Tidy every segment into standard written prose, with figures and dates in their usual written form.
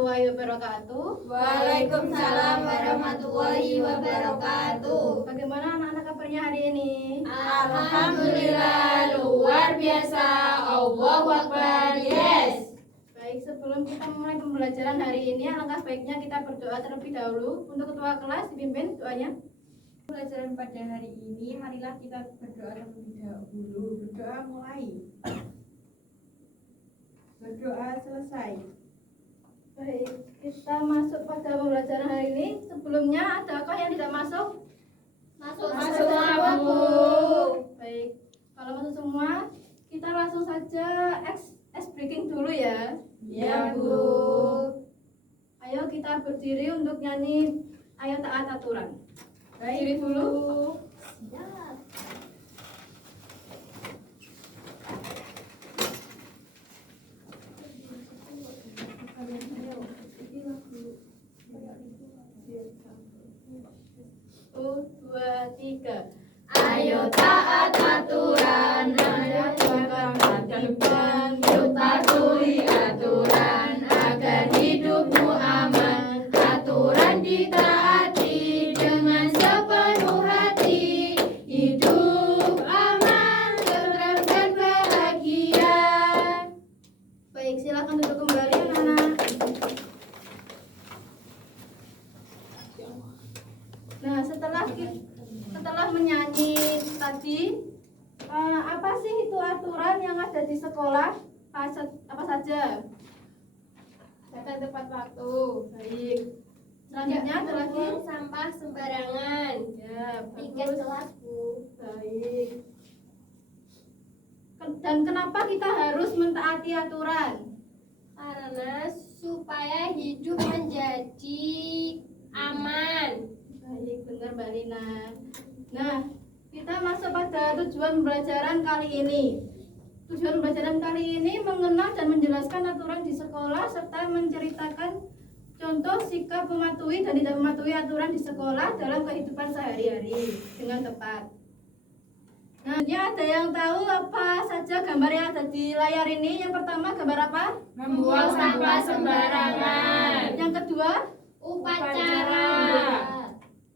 warahmatullahi wabarakatuh. Waalaikumsalam warahmatullahi wabarakatuh. Bagaimana anak-anak kabarnya hari ini? Alhamdulillah, luar biasa. Allahu Akbar, yes. Baik, sebelum kita memulai pembelajaran hari ini, alangkah baiknya kita berdoa terlebih dahulu. Untuk ketua kelas dipimpin doanya. Pembelajaran pada hari ini, marilah kita berdoa terlebih dahulu. Berdoa mulai. Berdoa selesai. Baik, kita masuk pada pembelajaran hari ini. Sebelumnya, adakah yang tidak masuk? Masuk semua, Bu. Baik, kalau masuk semua, kita langsung saja ice breaking dulu ya. Ya, Bu. Ayo kita berdiri untuk nyanyi Ayo Taat Aturan. Berdiri dulu. Siap. Dua, tiga. Ayo taat aturan, ayo tegakkan ketertiban, yuk patuhi aturan agar hidupmu aman. Aturan ditaati dengan sepenuh hati, hidup aman, tenteram dan bahagia. Baik, silakan duduk kembali anak-anak. Nah, setelah menyanyi tadi, apa sih itu aturan yang ada di sekolah? Apa saja? Datang tepat waktu. Baik. Selanjutnya ada lagi. Buang sampah sembarangan. Ya, Tiket bagus. kelas, Bu. Baik. Dan kenapa kita harus mentaati aturan? Karena supaya hidup menjadi aman. Baik, benar Mbak Lina. Nah, kita masuk pada tujuan pembelajaran kali ini. Tujuan pembelajaran kali ini mengenal dan menjelaskan aturan di sekolah serta menceritakan contoh sikap mematuhi dan tidak mematuhi aturan di sekolah dalam kehidupan sehari-hari dengan tepat. Nah, ini ada yang tahu apa saja gambar yang ada di layar ini? Yang pertama gambar apa? Membuang sampah sembarangan. Yang kedua? Upacara.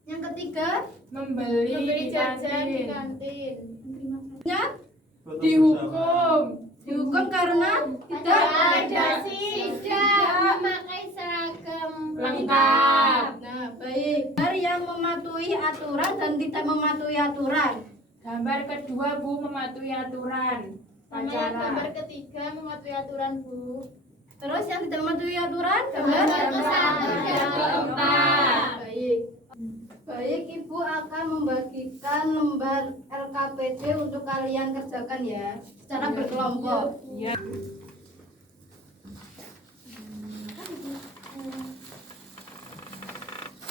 Yang ketiga? Membeli jajan di kantin. Ya? Dihukum. Dihukum karena tidak memakai seragam Lengkap. Nah, baik. Gambar yang mematuhi aturan dan tidak mematuhi aturan. Gambar kedua, Bu, mematuhi aturan. Gambar ketiga mematuhi aturan, Bu. Terus yang tidak mematuhi aturan? Gambar ke-1 dan ke-4. Baik. Baik, Ibu akan membagikan lembar LKPD untuk kalian kerjakan ya, secara berkelompok. Ya.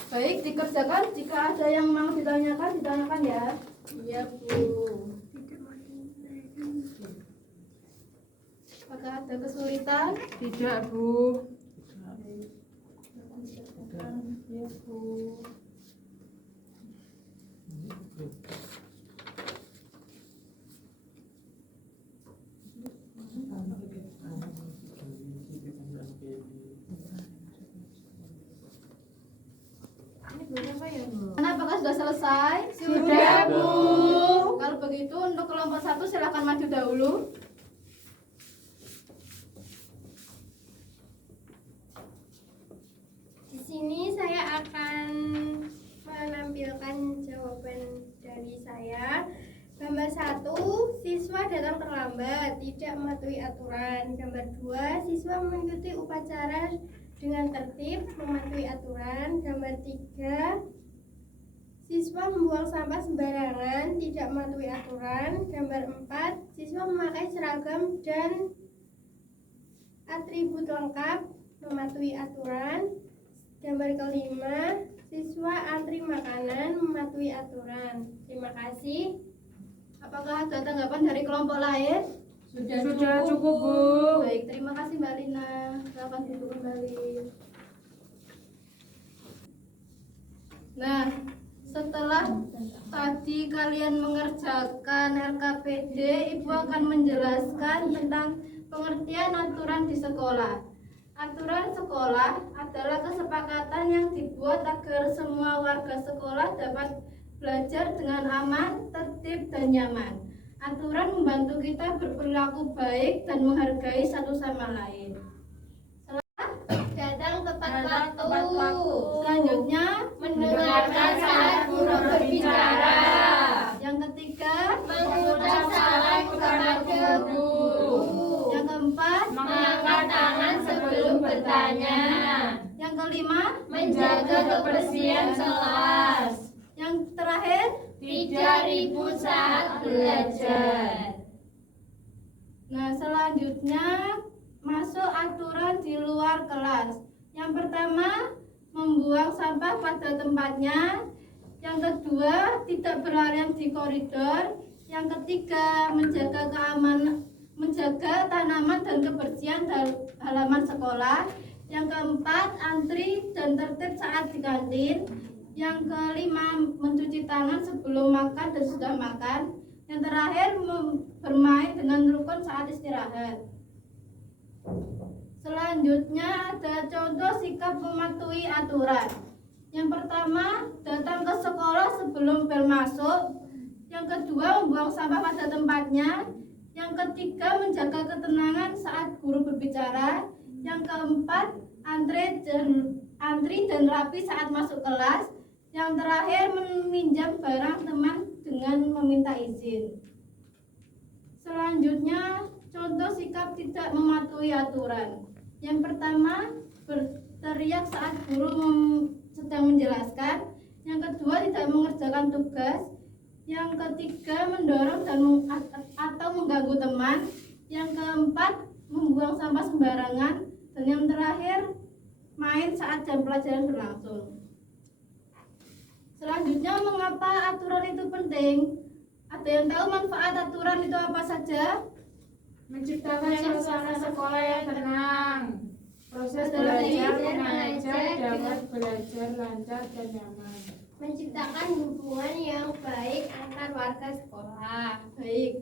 Baik, dikerjakan. Jika ada yang mau ditanyakan ya. Iya, Bu. Apakah ada kesulitan? Tidak, Bu. Ya, Bu. Apakah sudah selesai? Sudah, Bu. Kalau begitu untuk kelompok 1 silakan maju dahulu. Di sini saya akan menampilkan jawaban dari saya. Gambar 1, siswa datang terlambat, tidak mematuhi aturan. Gambar 2, siswa mengikuti upacara dengan tertib, mematuhi aturan. Gambar 3, siswa membuang sampah sembarangan, tidak mematuhi aturan. Gambar 4, siswa memakai seragam dan atribut lengkap, mematuhi aturan. Gambar kelima, siswa antri makanan, mematuhi aturan. Terima kasih. Apakah ada tanggapan dari kelompok lain? Sudah cukup, Bu. Baik, terima kasih Mbak Lina. Silakan duduk kembali. Nah, setelah tadi kalian mengerjakan LKPD, Ibu akan menjelaskan tentang pengertian aturan di sekolah. Aturan sekolah adalah kesepakatan yang dibuat agar semua warga sekolah dapat belajar dengan aman, tertib, dan nyaman. Aturan membantu kita berperilaku baik dan menghargai satu sama lain. Datang tepat waktu. Selanjutnya, Mendengarkan saat guru berbicara. yang ketiga, Mengucap salam kepada guru. yang keempat, Mengangkat tangan sebelum bertanya. yang kelima, Menjaga kebersihan kelas. yang terakhir. Tidak ribut saat belajar. Nah, selanjutnya masuk aturan di luar kelas. Yang pertama, membuang sampah pada tempatnya. Yang kedua, tidak berlarian di koridor. Yang ketiga, menjaga tanaman dan kebersihan halaman sekolah. Yang keempat, antri dan tertib saat di kantin. Yang kelima, mencuci tangan sebelum makan dan sudah makan. Yang terakhir, bermain dengan rukun saat istirahat. Selanjutnya ada contoh sikap mematuhi aturan. Yang pertama, datang ke sekolah sebelum bel masuk. Yang kedua, membuang sampah pada tempatnya. Yang ketiga, menjaga ketenangan saat guru berbicara. Yang keempat, antri dan rapi saat masuk kelas. Yang terakhir, meminjam barang teman dengan meminta izin. Selanjutnya, contoh sikap tidak mematuhi aturan. Yang pertama, berteriak saat guru sedang menjelaskan. Yang kedua, tidak mengerjakan tugas. Yang ketiga, mendorong atau mengganggu teman. Yang keempat, membuang sampah sembarangan. Dan yang terakhir, main saat jam pelajaran berlangsung. Selanjutnya, mengapa aturan itu penting? Ada yang tahu manfaat aturan itu apa saja? Menciptakan suasana sekolah yang tenang. Proses belajar mengajar dapat belajar lancar dan nyaman. Menciptakan hubungan yang baik antar warga sekolah. Baik.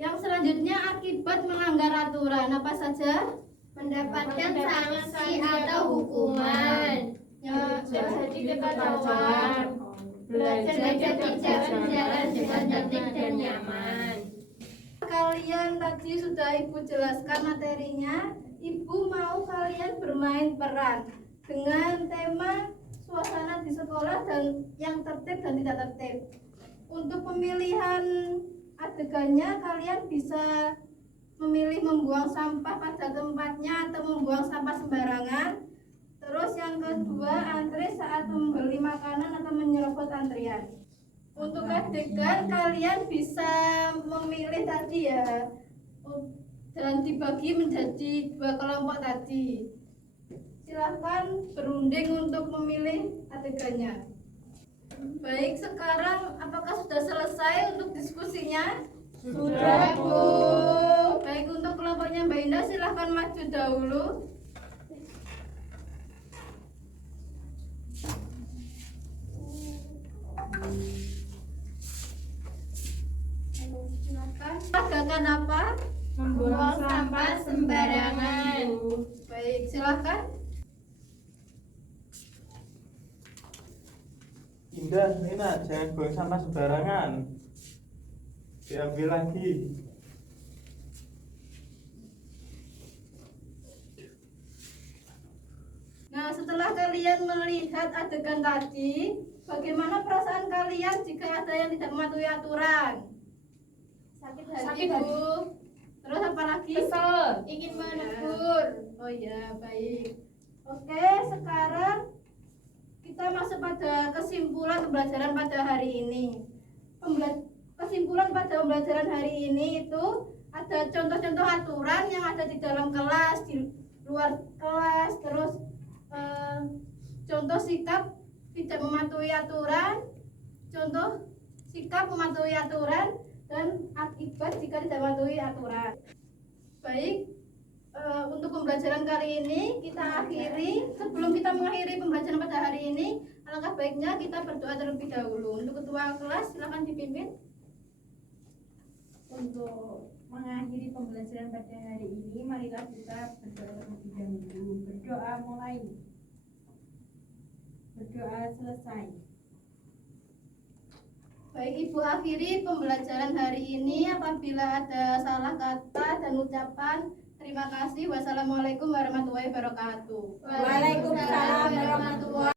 Yang selanjutnya, akibat melanggar aturan apa saja? Mendapatkan sanksi atau hukuman. Ya, Jadi kekacauan. Belajar Belajar tidak tidak berjalan dengan tertib dan nyaman. kalian tadi sudah Ibu jelaskan materinya. Ibu mau kalian bermain peran dengan tema suasana di sekolah dan yang tertib dan tidak tertib. Untuk pemilihan adegannya, kalian bisa memilih membuang sampah pada tempatnya atau membuang sampah sembarangan. Terus yang kedua, antri saat membeli makanan atau menyerobot antrian. Untuk adegan kalian bisa memilih tadi ya, dan dibagi menjadi 2 kelompok tadi. Silahkan berunding untuk memilih adegannya. Baik, sekarang apakah sudah selesai untuk diskusinya? Sudah, Bu. Baik, untuk kelompoknya Mbak Indah silahkan maju dahulu. Silakan. Adegan apa? Membuang sampah sembarangan. Baik, silakan. Indah, Nina, jangan buang sampah sembarangan. Diambil lagi. Nah, setelah kalian melihat adegan tadi, bagaimana perasaan kalian jika ada yang tidak mematuhi aturan? Sakit hati, Bu. Terus apa lagi? Kesel. Ingin menegur. Oh iya, baik. Oke, sekarang kita masuk pada kesimpulan pembelajaran pada hari ini. Kesimpulan pada pembelajaran hari ini itu ada contoh-contoh aturan yang ada di dalam kelas, di luar kelas, terus contoh sikap tidak mematuhi aturan, contoh sikap mematuhi aturan, dan akibat jika tidak mematuhi aturan. Baik, untuk pembelajaran kali ini kita akhiri. Sebelum kita mengakhiri pembelajaran pada hari ini, alangkah baiknya kita berdoa terlebih dahulu. Untuk ketua kelas silakan dipimpin. Untuk mengakhiri pembelajaran pada hari ini, marilah kita berdoa terlebih dahulu. Berdoa mulai. Berdoa selesai. Baik, Ibu akhiri pembelajaran hari ini. Apabila ada salah kata dan ucapan, terima kasih. Wassalamualaikum warahmatullahi wabarakatuh. Waalaikumsalam warahmatullahi